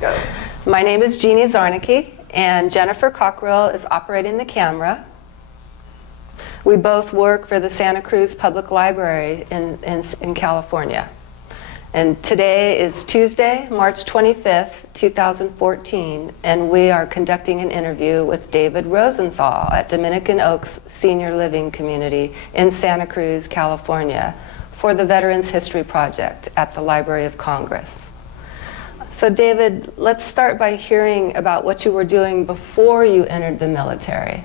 Go. My name is Jeannie Zarnicki, and Jennifer Cockrell is operating the camera. We both work for the Santa Cruz Public Library in California. And today is Tuesday, March 25th, 2014, and we are conducting an interview with David Rosenthal at Dominican Oaks Senior Living Community in Santa Cruz, California, for the Veterans History Project at the Library of Congress. So David, let's start by hearing about what you were doing before you entered the military.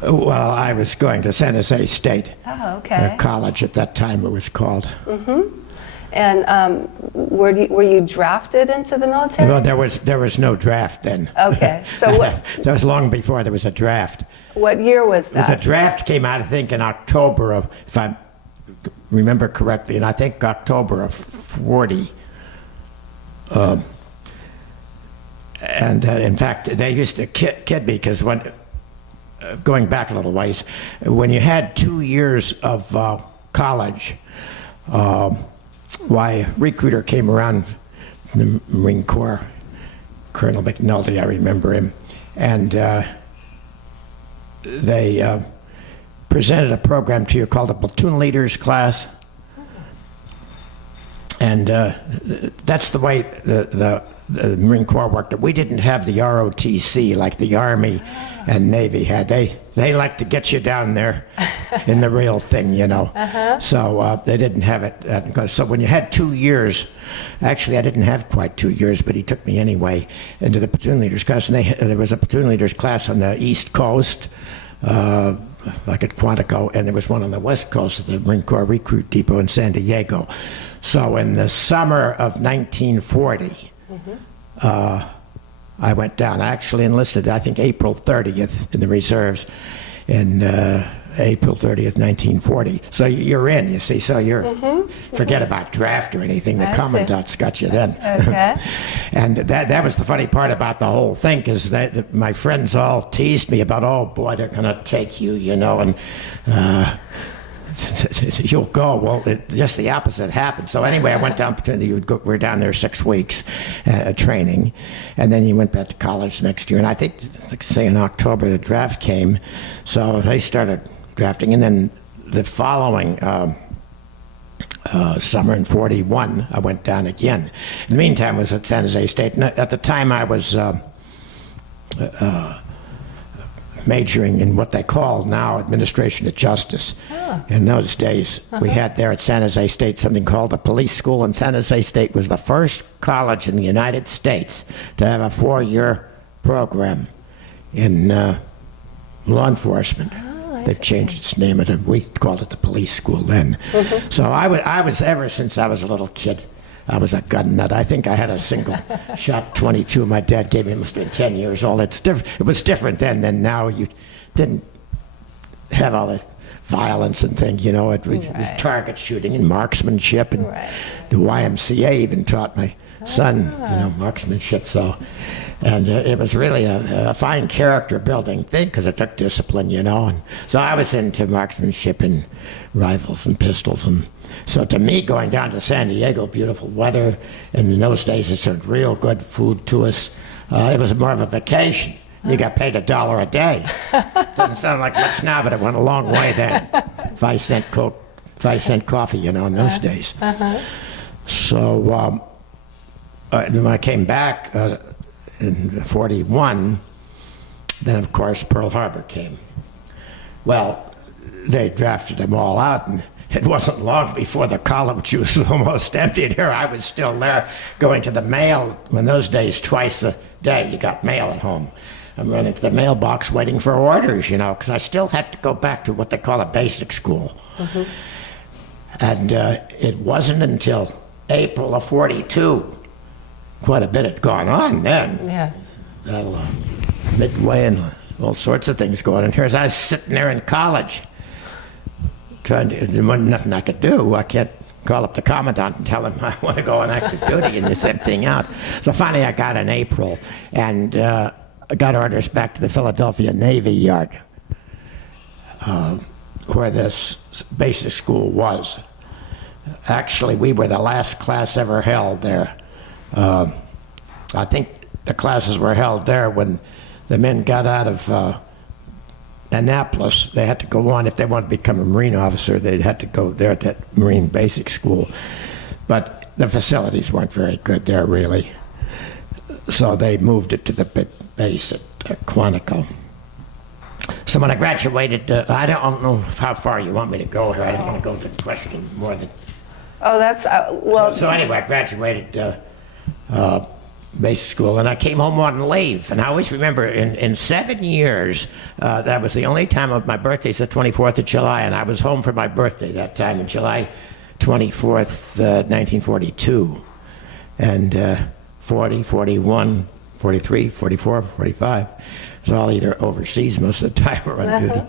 Well, I was going to San Jose State College at that time it was called. Mm-hmm. And were you drafted into the military? Well, there was no draft then. Okay, so what? That was long before there was a draft. What year was that? The draft came out, I think, in October of, if I remember correctly, and I think October of 40. And in fact, they used to kid me because when, going back a little ways, when you had 2 years of college, why a recruiter came around from the Marine Corps, Colonel McNulty, I remember him, and they presented a program to you called a Platoon Leaders Class. And that's the way the Marine Corps worked. We didn't have the ROTC like the Army and Navy had. They like to get you down there in the real thing, you know. So they didn't have it. So when you had 2 years, actually I didn't have quite 2 years, but he took me anyway into the Platoon Leaders class. And there was a Platoon Leaders class on the East Coast, like at Quantico, and there was one on the West Coast at the Marine Corps Recruit Depot in San Diego. So in the summer of 1940, I went down. I actually enlisted, I think, April 30th in the reserves, in April 30th, 1940. So you're in, you see. So you're, forget about draft or anything. The commandant's got you then. Okay. And that was the funny part about the whole thing, because my friends all teased me about, oh boy, they're going to take you, you know, and you'll go. Well, just the opposite happened. So anyway, I went down, pretending we were down there 6 weeks training, and then you went back to college next year. And I think, like say in October, the draft came, so they started drafting. And then the following summer in 41, I went down again. In the meantime, I was at San Jose State, and at the time I was majoring in what they call now administration of justice. In those days, we had there at San Jose State something called a police school, and San Jose State was the first college in the United States to have a 4-year program in law enforcement. They've changed its name, and we called it the police school then. So I was, ever since I was a little kid, I was a gun nut. I think I had a single shot 22. My dad gave me, must have been 10 years old. It was different then than now. You didn't have all the violence and things, you know. It was target shooting and marksmanship, and the YMCA even taught my son, you know, marksmanship. So, and it was really a fine character building thing, because it took discipline, you know. And so I was into marksmanship and rifles and pistols. And so to me, going down to San Diego, beautiful weather, and in those days they served real good food to us. It was more of a vacation. You got paid $1 a day. Doesn't sound like much now, but it went a long way then. 5-cent Coke, 5-cent coffee, you know, in those days. So when I came back in 41, then of course Pearl Harbor came. Well, they drafted them all out, and it wasn't long before the college was almost empty. And here I was still there, going to the mail. In those days, twice a day, you got mail at home. I'm running to the mailbox waiting for orders, you know, because I still had to go back to what they call a basic school. And it wasn't until April of 42, quite a bit had gone on then. Yes. Midway and all sorts of things going on. And here's I was sitting there in college, trying to, there wasn't nothing I could do. I can't call up the commandant and tell him I want to go on active duty and this thing out. So finally I got in April, and I got orders back to the Philadelphia Navy Yard, where this basic school was. Actually, we were the last class ever held there. I think the classes were held there when the men got out of Annapolis. They had to go on. If they wanted to become a Marine officer, they had to go there at that Marine Basic School. But the facilities weren't very good there, really. So they moved it to the big base at Quantico. So when I graduated, I don't know how far you want me to go here. I don't want to go to the question more than... Oh, that's, well... So anyway, I graduated basic school, and I came home on leave. And I always remember in 7 years, that was the only time of my birthday's the 24th of July, and I was home for my birthday that time, in July 24th, 1942. And 40, 41, 43, 44, 45. It was all either overseas most of the time or on duty.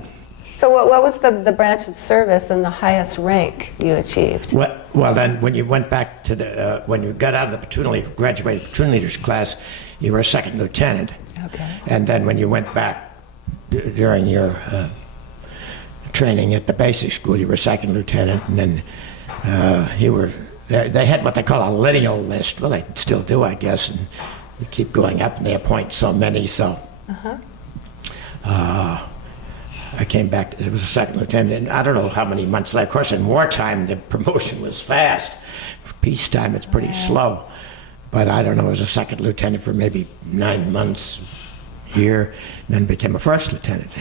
So what was the branch of service and the highest rank you achieved? Well, then when you went back to the, when you got out of the platoon, graduated platoon leaders class, you were a second lieutenant. Okay. And then when you went back during your training at the basic school, you were second lieutenant, and then you were, they had what they call a lineal list. Well, they still do, I guess, and you keep going up, and they appoint so many, so. I came back, it was a second lieutenant, and I don't know how many months later. Of course, in wartime, the promotion was fast. For peacetime, it's pretty slow. But I don't know, I was a second lieutenant for maybe 9 months, year, and then became a first lieutenant.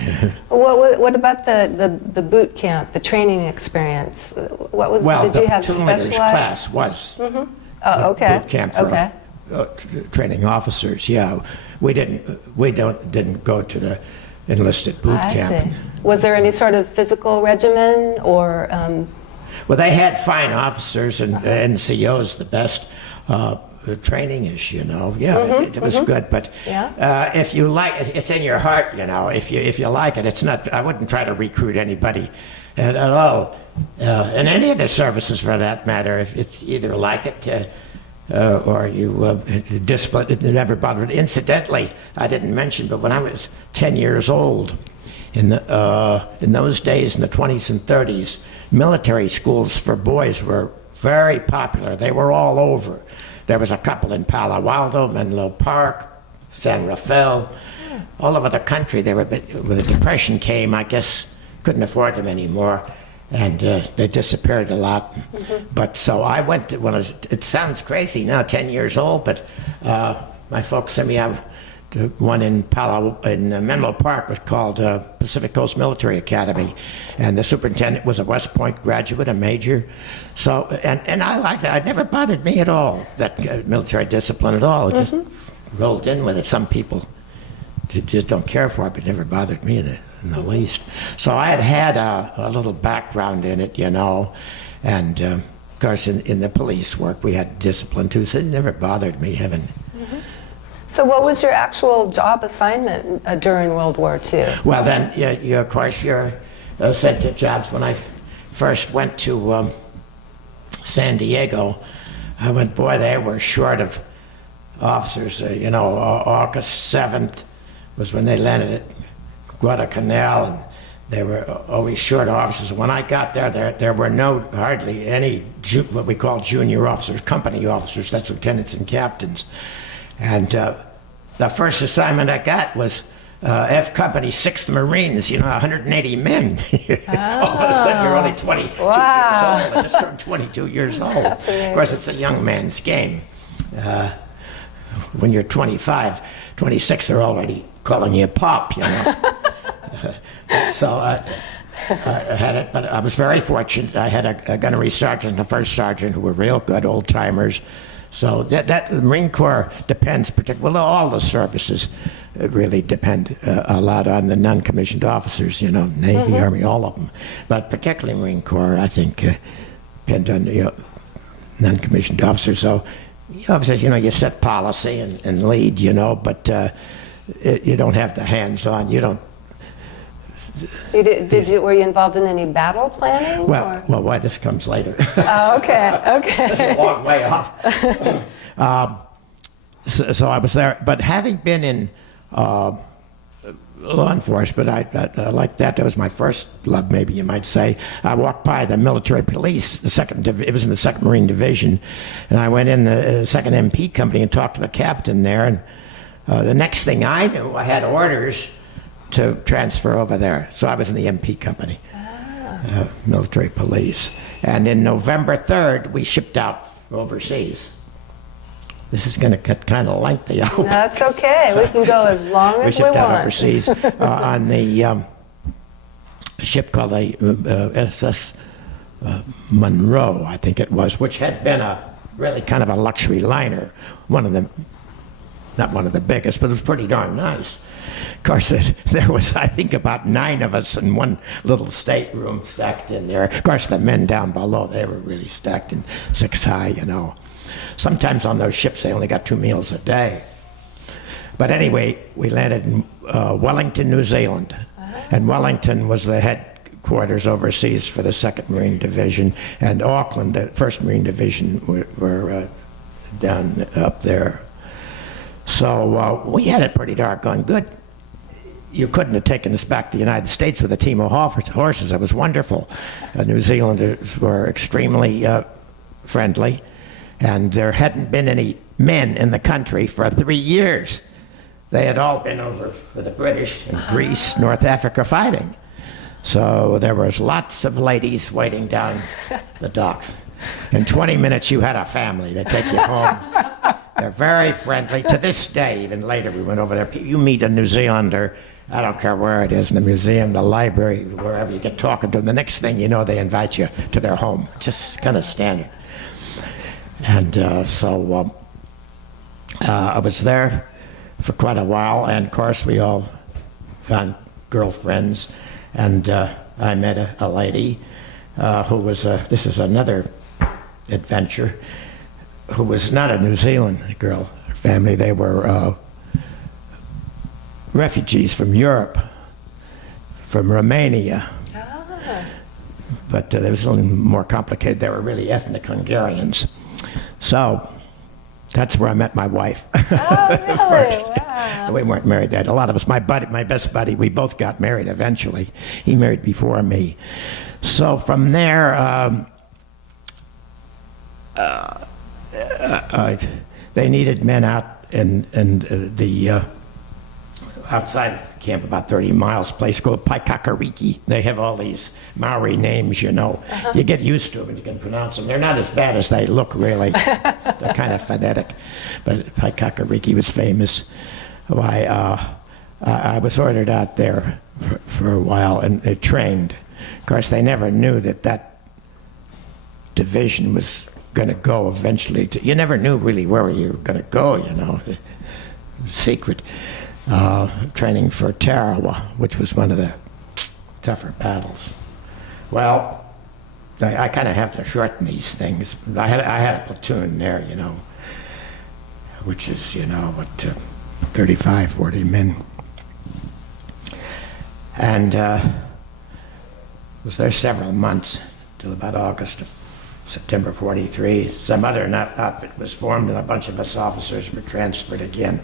What about the boot camp, the training experience? What was, Well, did you have the platoon leaders specialized? class was Oh, okay. boot camp for training officers. Yeah, we didn't go to the enlisted boot I camp. see. Was there any sort of physical regimen or? Well, they had fine officers, and NCOs the best. The training is, you know, it was good. But if you like it, it's in your heart, you know. If you like it, it's not. I wouldn't try to recruit anybody at all, in any of the services for that matter. If it's either like it. Or you discipline, it never bothered. Incidentally, I didn't mention, but when I was 10 years old, in those days, in the 20s and 30s, military schools for boys were very popular. They were all over. There was a couple in Palo Alto, Menlo Park, San Rafael, all over the country. They were, when the Depression came, I guess couldn't afford them anymore. And they disappeared a lot. But so I went to, it sounds crazy now, 10 years old, but my folks sent me out to one in Menlo Park was called Pacific Coast Military Academy. And the superintendent was a West Point graduate, a major. So, and I liked it. It never bothered me at all, that military discipline at all. It just rolled in with it. Some people just don't care for it, but it never bothered me in the least. So I had a little background in it, you know, and of course in the police work we had discipline too, so it never bothered me having. So what was your actual job assignment during World War II? Well, then, of course, you're sent to jobs. When I first went to San Diego, I went, boy, they were short of officers. You know, August 7th was when they landed at Guadalcanal, and they were always short officers. When I got there were hardly any what we call junior officers, company officers, that's lieutenants and captains. And the first assignment I got was F Company, 6th Marines, you know, 180 men. All of a sudden you're only 22 years old. I just turned 22 years old. That's amazing. Of course, it's a young man's game. When you're 25, 26, they're already calling you a pop, you know. So I had it, but I was very fortunate. I had a gunnery sergeant and a first sergeant who were real good old-timers. So the Marine Corps depends, particularly, well, all the services really depend a lot on the non-commissioned officers, you know, Navy, Army, all of them. But particularly Marine Corps, I think, depend on the non-commissioned officers. So officers, you know, you set policy and lead, you know, but you don't have the hands-on. You don't. Were you involved in any battle planning? Well, why this comes later. Oh, okay. It's a long way off. So I was there, but having been in law enforcement. I like that. That was my first love, maybe you might say. I walked by the military police, it was in the 2nd Marine Division, and I went in the 2nd MP company and talked to the captain there, and the next thing I knew, I had orders to transfer over there. So I was in the MP company, military police. And in November 3rd, we shipped out overseas. This is going to get kind of lengthy, I hope. That's okay. We can go as long as we shipped out want. overseas on the ship called the SS Monroe, I think it was, which had been a really kind of a luxury liner. One of them, not one of the biggest, but it was pretty darn nice. Of course, there was, I think, about 9 of us in one little stateroom stacked in there. Of course, the men down below, they were really stacked in 6 high, you know. Sometimes on those ships, they only got 2 meals a day. But anyway, we landed in Wellington, New Zealand. And Wellington was the headquarters overseas for the 2nd Marine Division. And Auckland, the 1st Marine Division, were down up there. So we had it pretty doggone good. You couldn't have taken us back to the United States with a team of horses. It was wonderful. New Zealanders were extremely friendly, and there hadn't been any men in the country for 3 years. They had all been over for the British in Greece, North Africa fighting. So there was lots of ladies waiting down the docks. In 20 minutes, you had a family. They'd take you home. They're very friendly. To this day, even later, we went over there. You meet a New Zealander, I don't care where it is, in the museum, the library, wherever, you get talking to them. The next thing you know, they invite you to their home. Just kind of standard. And so I was there for quite a while, and of course we all found girlfriends, and I met a lady who was, this is another adventure, who was not a New Zealand girl. Her family, they were refugees from Europe, from Romania. But it was a little more complicated. They were really ethnic Hungarians. So that's where I met my wife. Oh, really? Wow. We weren't married yet. A lot of us, my best buddy, we both got married eventually. He married before me. So from there, they needed men out in the outside of camp, about 30 miles, place called Paikakariki. They have all these Maori names, you know. You get used to them and you can pronounce them. They're not as bad as they look, really. They're kind of phonetic. But Paikakariki was famous. Why, I was ordered out there for a while, and they trained. Of course, they never knew that division was going to go eventually to, you never knew really where you were going to go, you know, secret. Training for Tarawa, which was one of the tougher battles. Well, I kind of have to shorten these things. I had a platoon there, you know, which is, you know, what, 35, 40 men. And was there several months, till about August of September 43. Some other outfit was formed and a bunch of us officers were transferred again.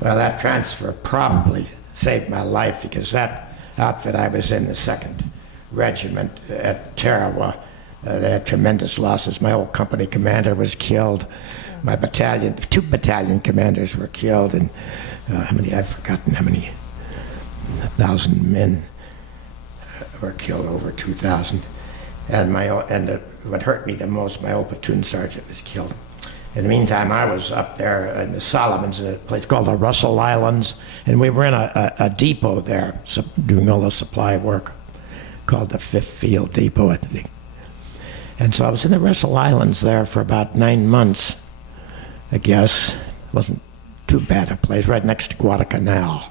Well, that transfer probably saved my life, because that outfit I was in, the 2nd Regiment at Tarawa, they had tremendous losses. My old company commander was killed. My battalion, 2 battalion commanders were killed, and how many, I've forgotten how many 1,000 men were killed, over 2,000. And what hurt me the most, my old platoon sergeant was killed. In the meantime, I was up there in the Solomons, in a place called the Russell Islands, and we were in a depot there, doing all the supply work, called the 5th Field Depot, I think. And so I was in the Russell Islands there for about 9 months, I guess. It wasn't too bad a place, right next to Guadalcanal.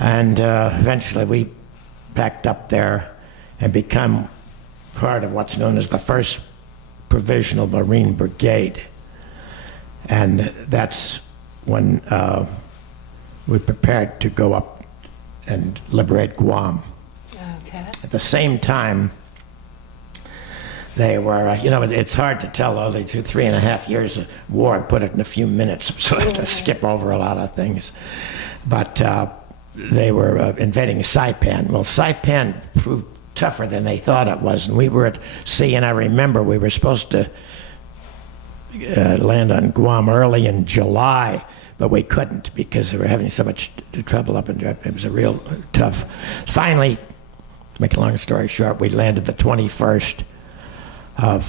And eventually we packed up there and become part of what's known as the 1st Provisional Marine Brigade. And that's when we prepared to go up and liberate Guam. Okay. At the same time, They were, it's hard to tell, though. They took 3.5 years of war and put it in a few minutes, so I had to skip over a lot of things. But they were invading Saipan. Well, Saipan proved tougher than they thought it was, and we were at sea, and I remember we were supposed to land on Guam early in July, but we couldn't because they were having so much trouble up in Japan. It was a real tough. Finally, make a long story short, we landed the 21st of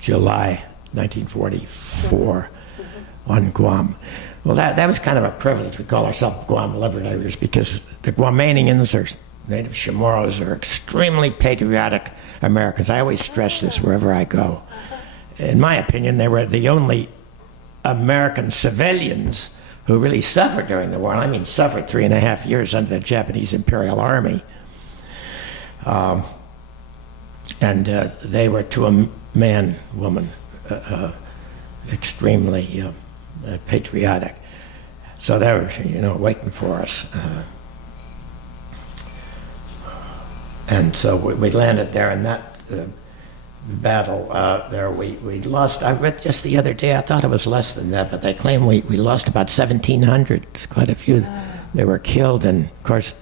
July 1944 on Guam. Well, that was kind of a privilege. We call ourselves Guam Liberators because the Guamanians, or native Chamorros, are extremely patriotic Americans. I always stress this wherever I go. In my opinion, they were the only American civilians who really suffered during the war. And I mean suffered 3.5 years under the Japanese Imperial Army. And they were, to a man, woman, extremely patriotic. So they were, waiting for us. And so we landed there, and that battle there, we lost. I read just the other day, I thought it was less than that, but they claim we lost about 1,700. It's quite a few. They were killed, and of course,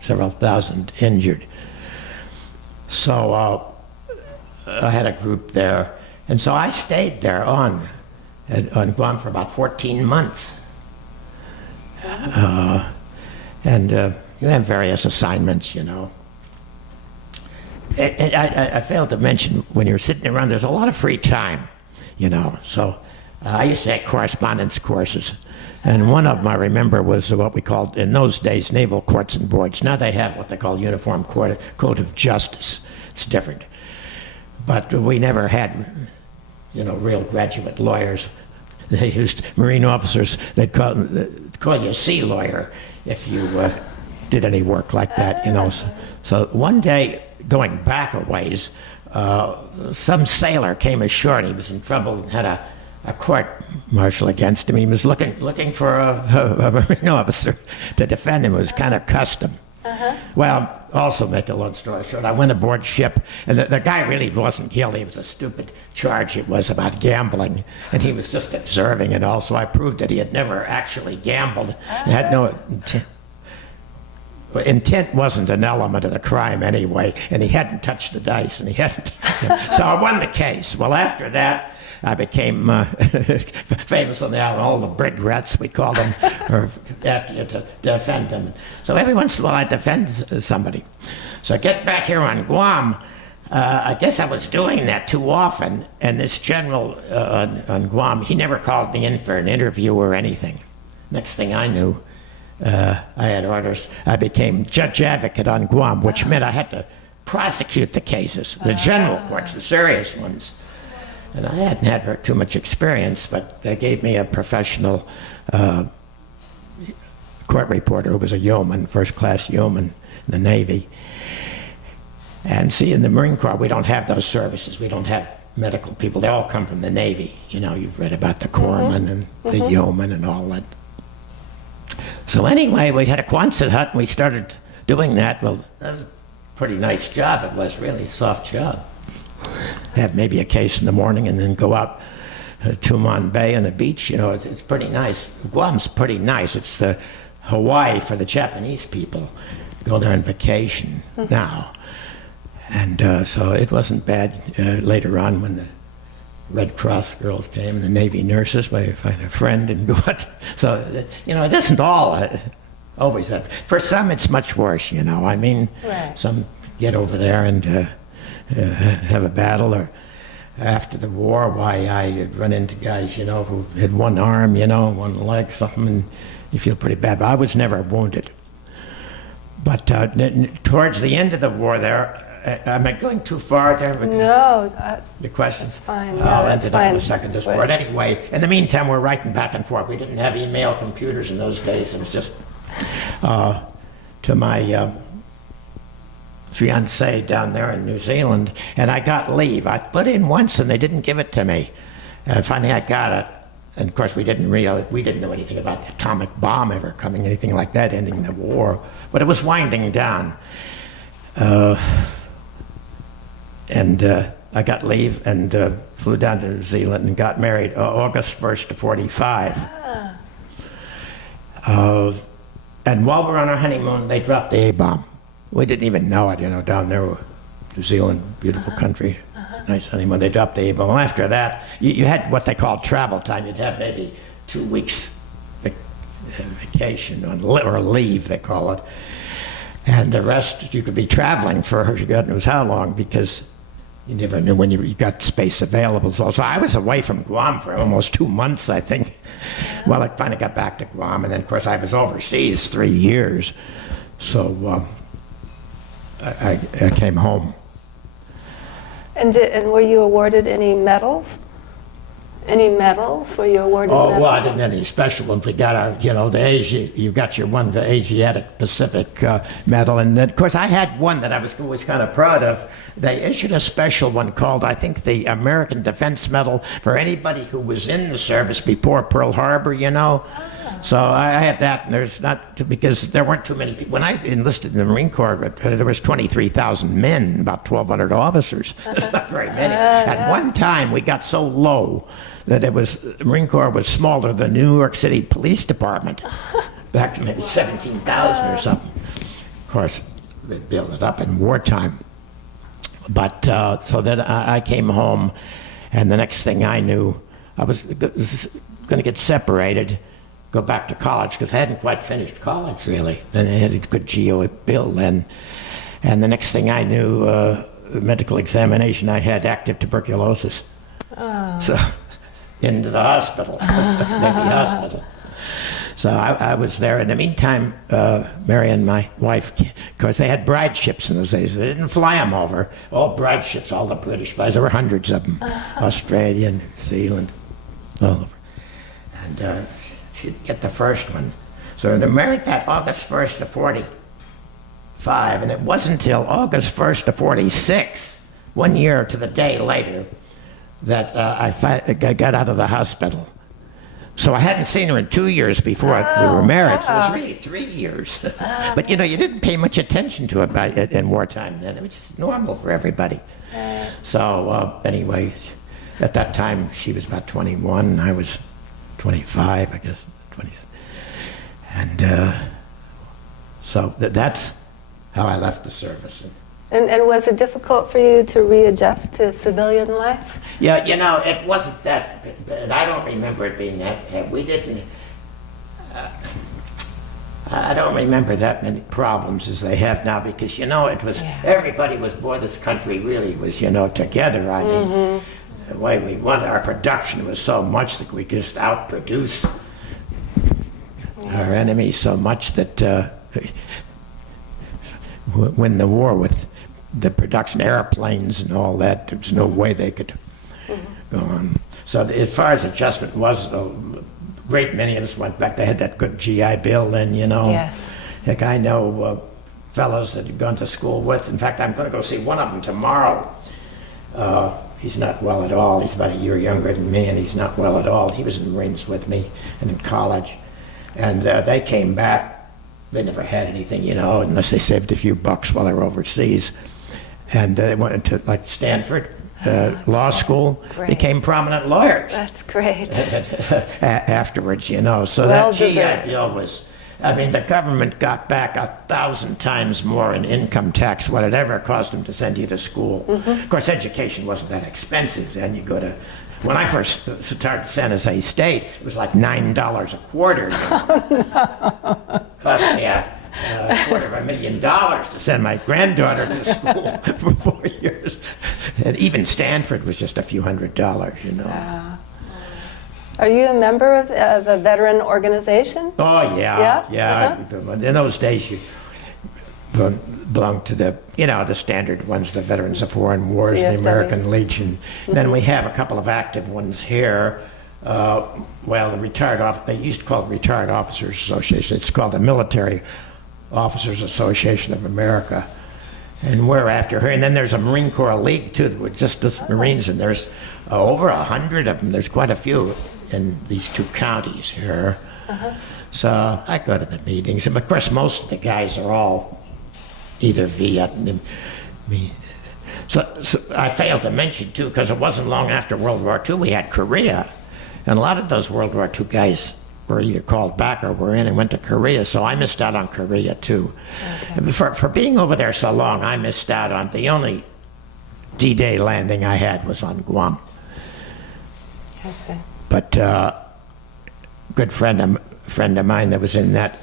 several thousand injured. So I had a group there, and so I stayed there on Guam for about 14 months. And you have various assignments, I failed to mention, when you're sitting around, there's a lot of free time, So I used to take correspondence courses. And one of them, I remember, was what we called, in those days, Naval Courts and Boards. Now they have what they call Uniform Code of Justice. It's different. But we never had, real graduate lawyers. They used Marine officers. They'd call you a sea lawyer if you did any work like that, So one day, going back a ways, some sailor came ashore, and he was in trouble and had a court-martial against him. He was looking for a Marine officer to defend him. It was kind of custom. Well, also, make a long story short, I went aboard ship, and the guy really wasn't guilty. It was a stupid charge. It was about gambling, and he was just observing it all. So I proved that he had never actually gambled. He had no intent. Intent wasn't an element of the crime anyway, and he hadn't touched the dice, and he hadn't. So I won the case. Well, after that, I became famous on the island. All the brigrets, we call them, are after you to defend them. So every once in a while, I defend somebody. So I get back here on Guam. I guess I was doing that too often, and this general on Guam, he never called me in for an interview or anything. Next thing I knew, I had orders. I became judge advocate on Guam, which meant I had to prosecute the cases, the general courts, the serious ones. And I hadn't had too much experience, but they gave me a professional court reporter who was a yeoman, first-class yeoman in the Navy. And see, in the Marine Corps, we don't have those services. We don't have medical people. They all come from the Navy. You've read about the corpsmen and the yeomen and all that. So anyway, we had a Quonset hut, and we started doing that. Well, that was a pretty nice job. It was really a soft job. Have maybe a case in the morning and then go out to Mon Bay on the beach. It's pretty nice. Guam's pretty nice. It's the Hawaii for the Japanese people. Go there on vacation now. And so it wasn't bad later on when the Red Cross girls came and the Navy nurses. I find a friend and go out. So, it isn't all always that. For some, it's much worse, I mean, right. Some get over there and have a battle, or after the war, why I had run into guys, who had one arm, one leg, something, and you feel pretty bad. But I was never wounded. But towards the end of the war there, am I going too far there? No. The questions? That's fine. I'll that's end it up in fine. a second, this board. Anyway, in the meantime, we're writing back and forth. We didn't have email computers in those days. It was just to my fiancée down there in New Zealand, and I got leave. I put in once, and they didn't give it to me. Finally, I got it. And of course, we didn't know anything about the atomic bomb ever coming, anything like that, ending the war. But it was winding down. and I got leave and flew down to New Zealand and got married August 1st of 45. And while we were on our honeymoon, they dropped the A-bomb. We didn't even know it, down there, New Zealand, beautiful country, nice honeymoon. They dropped the A-bomb. After that, you had what they called travel time. You'd have maybe 2 weeks vacation or leave, they call it. And the rest, you could be traveling for God knows how long, because you never knew when you got space available. So I was away from Guam for almost 2 months, I think. Well, I finally got back to Guam, and then, of course, I was overseas 3 years. So I came home. And were you awarded any medals? Any medals? Were you awarded medals? Oh, well, I didn't have any special ones. We got our, the Asia, you got your one, the Asiatic Pacific medal. And then, of course, I had one that I was always kind of proud of. They issued a special one called, I think, the American Defense Medal for anybody who was in the service before Pearl Harbor, So I had that, and there's not, because there weren't too many people. When I enlisted in the Marine Corps, there was 23,000 men, about 1,200 officers. That's not very many. At one time, we got so low that the Marine Corps was smaller than the New York City Police Department, back to maybe 17,000 or something. Of course, they built it up in wartime. But so then I came home, and the next thing I knew, I was going to get separated, go back to college, because I hadn't quite finished college, really. And I had a good GO bill then. And the next thing I knew, medical examination, I had active tuberculosis. Oh. So, into the hospital, Navy hospital. So I was there. In the meantime, Mary and my wife, of course, they had bride ships in those days. They didn't fly them over. All bride ships, all the British brides. There were hundreds of them. Australia, New Zealand, all over. And she didn't get the first one. So they married that August 1st of 45, and it wasn't until August 1st of 46, 1 year to the day later, that I got out of the hospital. So I hadn't seen her in 2 years before we were married, so it was really 3 years. But you didn't pay much attention to it in wartime then. It was just normal for everybody. So anyway, at that time she was about 21, and I was 25, I guess, 20. And so that's how I left the service. And was it difficult for you to readjust to civilian life? Yeah, it wasn't that bad. I don't remember it being that bad. We didn't, I don't remember that many problems as they have now, because, it was, everybody was, boy, this country really was, together. I mean, the way we wanted, our production was so much that we could just outproduce our enemies so much that when the war with the production airplanes and all that, there was no way they could go on. So as far as adjustment was, a great many of us went back. They had that good GI Bill then, Yes. Heck, I know fellows that had gone to school with. In fact, I'm going to go see one of them tomorrow. He's not well at all. He's about a year younger than me, and he's not well at all. He was in the Marines with me and in college. And they came back. They never had anything, unless they saved a few bucks while they were overseas. And they went to, like, Stanford Law School, became prominent lawyers. That's great. Afterwards, So Well that GI deserved. Bill was, the government got back 1,000 times more in income tax what it ever cost them to send you to school. Of course, education wasn't that expensive then. You go to, when I first started at San Jose State, it was like $9 a quarter. Cost me a $250,000 to send my granddaughter to school for 4 years. And even Stanford was just a few $100s, Are you a member of a veteran organization? Oh, yeah. Yeah? In those days, you belonged to the, the standard ones, the Veterans of Foreign Wars, the VFW. American Legion. Then we have a couple of active ones here. The retired they used to call it Retired Officers Association. It's called the Military Officers Association of America. And we're after her. And then there's a Marine Corps League, too, with just the Marines, and there's over 100 of them. There's quite a few in these two counties here. So I go to the meetings. And of course, most of the guys are all either Vietnam, So I failed to mention, too, because it wasn't long after World War II, we had Korea. And a lot of those World War II guys were either called back or were in and went to Korea, so I missed out on Korea, too. Okay. For being over there so long, I missed out on the only D-Day landing I had was on Guam. I see. But good friend of mine that was in that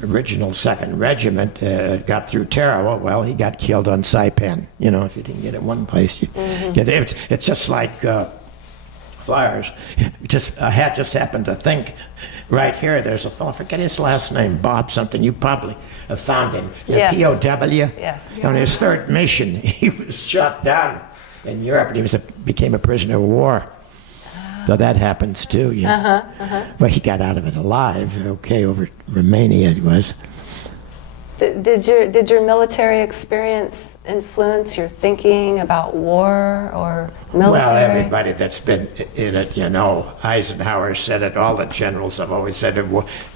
original 2nd Regiment got through Tarawa. Well, he got killed on Saipan. You know, if you didn't get in one place, you get it. It's just like flyers. I had just happened to think right here. There's a fellow, I forget his last name, Bob something. You probably have found him. Yes. POW. Yes. On his 3rd mission, he was shot down in Europe, and he became a prisoner of war. So that happens too, you know. But he got out of it alive, okay, over Romania it was. Did your military experience influence your thinking about war or military? Well, everybody that's been in it, you know, Eisenhower said it, all the generals have always said it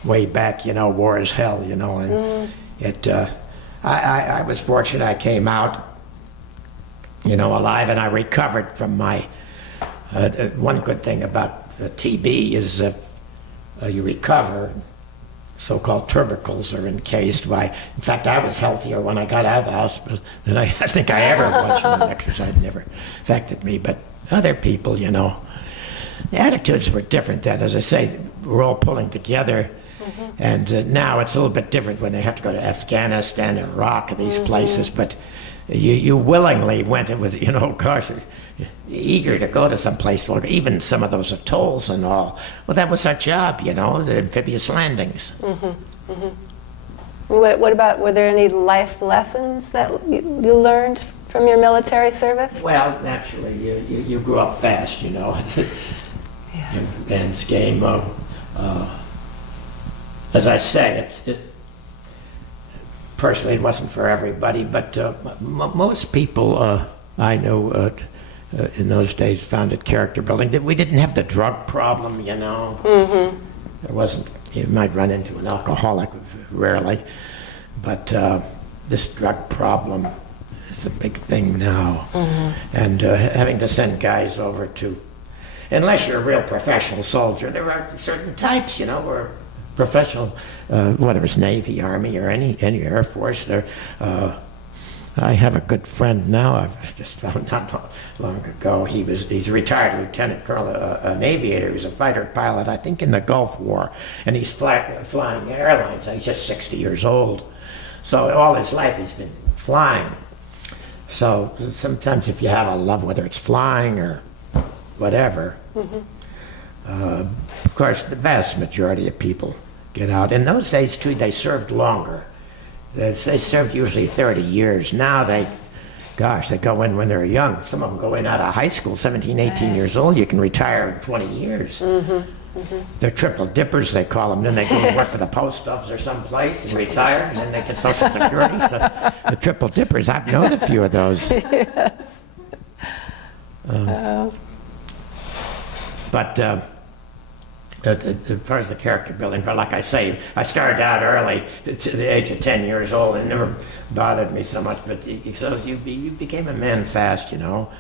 way back, you know, war is hell, you know. And I was fortunate I came out, you know, alive, and I recovered from my one good thing about TB is you recover. So-called tubercles are encased by. In fact, I was healthier when I got out of the hospital than I think I ever was. From the exercise never affected me, but other people, you know, the attitudes were different then. As I say, we're all pulling together, and now it's a little bit different when they have to go to Afghanistan, Iraq, and these places. But you willingly went. It was, you know, gosh, eager to go to some place, or even some of those atolls and all. Well, that was our job, you know, the amphibious landings. What about, were there any life lessons that you learned from your military service? Well, naturally, you grew up fast, you know. Yes. Ben's game. As I say, personally, it wasn't for everybody, but most people I know in those days found it character building. That we didn't have the drug problem, you know. There wasn't. You might run into an alcoholic rarely, but this drug problem is a big thing now. And having to send guys over to, unless you're a real professional soldier, there are certain types, you know, where professional, whether it's Navy, Army, or any Air Force, there. I have a good friend now. I've just found out long ago. He's a retired lieutenant colonel, an aviator. He was a fighter pilot, I think, in the Gulf War, and he's flying airlines. He's just 60 years old, so all his life he's been flying. So sometimes, if you have a love, whether it's flying or whatever, of course, the vast majority of people get out. In those days, too, they served longer. They served usually 30 years. Now they go in when they're young. Some of them go in out of high school, 17, 18 years old. You can retire in 20 years. They're triple dippers, they call them. Then they go and work for the post office or someplace and retire, and then they get Social Security. So the triple dippers, I've known a few of those. Yes. But as far as the character building, but like I say, I started out early, at the age of 10 years old, and it never bothered me so much. But so you became a man fast, you know.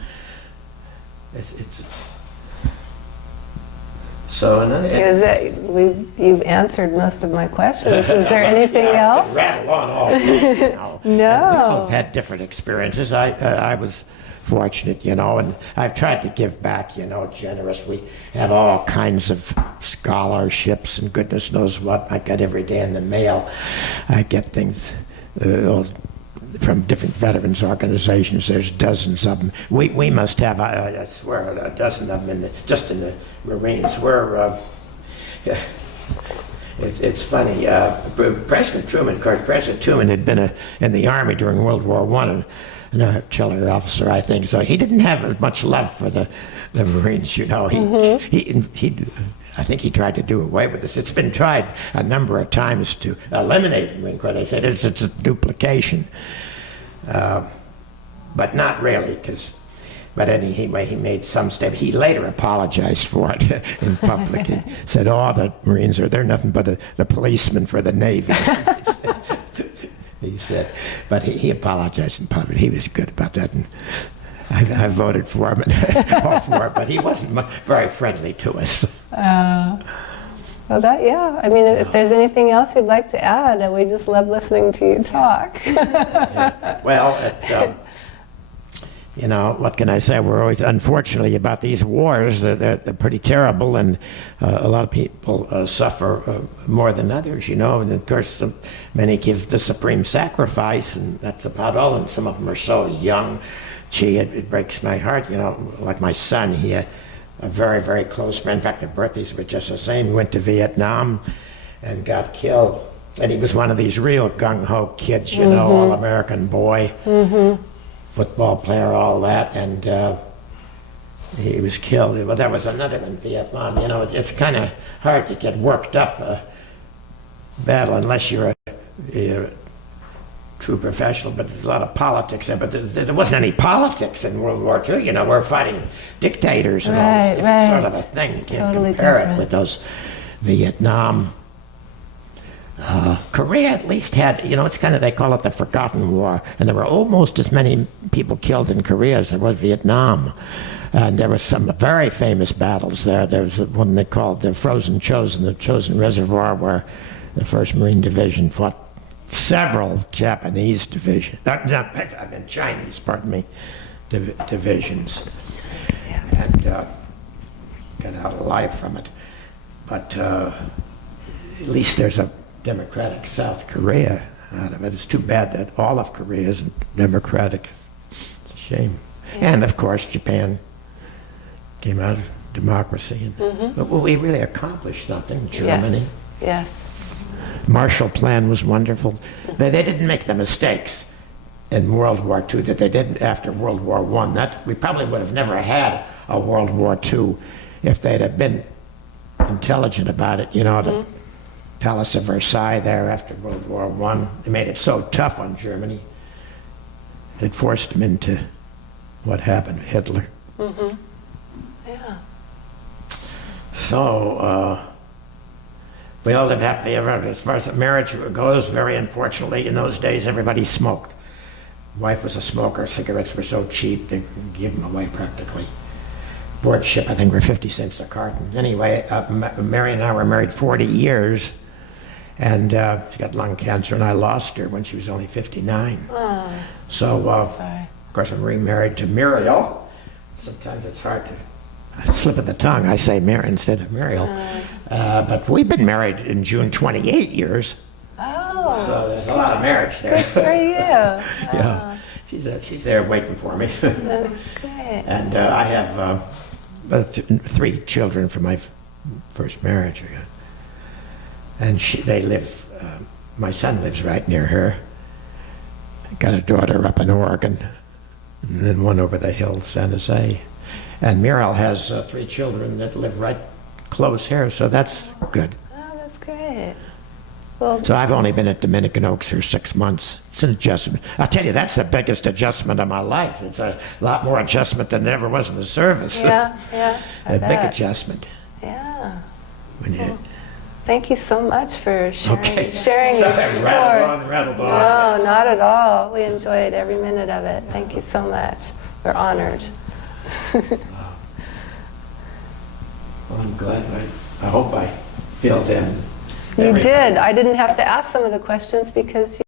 You've answered most of my questions. Is there anything else? Rattle on all day, you know. No. We all have had different experiences. I was fortunate, you know, and I've tried to give back, you know, generous. We have all kinds of scholarships and goodness knows what. I get every day in the mail. I get things from different veterans organizations. There's dozens of them. We must have, I swear, a dozen of them just in the Marines. It's funny. President Truman, of course, President Truman had been in the Army during World War I, an artillery officer, I think. So he didn't have much love for the Marines, you know. I think he tried to do away with this. It's been tried a number of times to eliminate the Marine Corps. They said it's a duplication, but not really, but anyway, he made some step. He later apologized for it in public. He said, "Oh, the Marines they're nothing but the policemen for the Navy." he said. But he apologized in public. He was good about that. And I voted for him and all for it, but he wasn't very friendly to us. Well, yeah. I mean, if there's anything else you'd like to add, we just love listening to you talk. Yeah. Well, you know, what can I say? We're always, unfortunately, about these wars, they're pretty terrible, and a lot of people suffer more than others, you know, and of course, many give the supreme sacrifice, and that's about all, and some of them are so young. Gee, it breaks my heart, you know, like my son, he had a very, very close friend. In fact, their birthdays were just the same. He went to Vietnam and got killed. And he was one of these real gung-ho kids, you know, all-American boy, football player, all that, and he was killed. Well, there was another in Vietnam. You know, it's kind of hard to get worked up battle unless you're a true professional, but there's a lot of politics there. But there wasn't any politics in World War II. You know, we're fighting dictators and all this different sort of a thing. You can't compare it with those Vietnam. Korea at least had, you know, it's kind of, they call it the Forgotten War, and there were almost as many people killed in Korea as there was Vietnam. And there were some very famous battles there. There was one they called the Frozen Chosen, the Chosen Reservoir, where the 1st Marine Division fought several Japanese divisions, I mean Chinese, pardon me, divisions, and got out alive from it. But at least there's a democratic South Korea out of it. It's too bad that all of Korea isn't democratic. It's a shame. Yeah. And of course, Japan came out of democracy. And, but we really accomplished something. Germany. Yes. Yes. Marshall Plan was wonderful. They didn't make the mistakes in World War II that they did after World War I. That we probably would have never had a World War II if they'd have been intelligent about it. You know, the Palace of Versailles there after World War I, they made it so tough on Germany. It forced them into what happened to Hitler. Yeah. So, we all lived happily ever after. As far as marriage goes, very unfortunately, in those days, everybody smoked. Wife was a smoker. Cigarettes were so cheap, they gave them away practically. Board ship, I think, were 50 cents a carton. Anyway, Mary and I were married 40 years, and she got lung cancer, and I lost her when she was only 59. Oh, So, of course, I'm remarried to Muriel. Sometimes it's hard to slip of the tongue. I say Mary instead of Muriel. But we've been married in June 28 years. Oh. So there's a lot of marriage there. Good for you. Yeah. She's there waiting for me. Great. And I have 3 children from my first marriage. And they live, my son lives right near her. Got a daughter up in Oregon, and then one over the hill, San Jose. And Muriel has 3 children that live right close here, so that's good. Oh, that's great. Well, So I've only been at Dominican Oaks for 6 months. It's an adjustment. I'll tell you, that's the biggest adjustment of my life. It's a lot more adjustment than there ever was in the service. yeah, I A big bet. adjustment. Yeah. When you, Thank you so much for sharing, Okay. sharing your story. Rattled on. No, not at all. We enjoyed every minute of it. Thank you so much. We're honored. Well, I'm glad. I hope I filled in. You everything. did. I didn't have to ask some of the questions because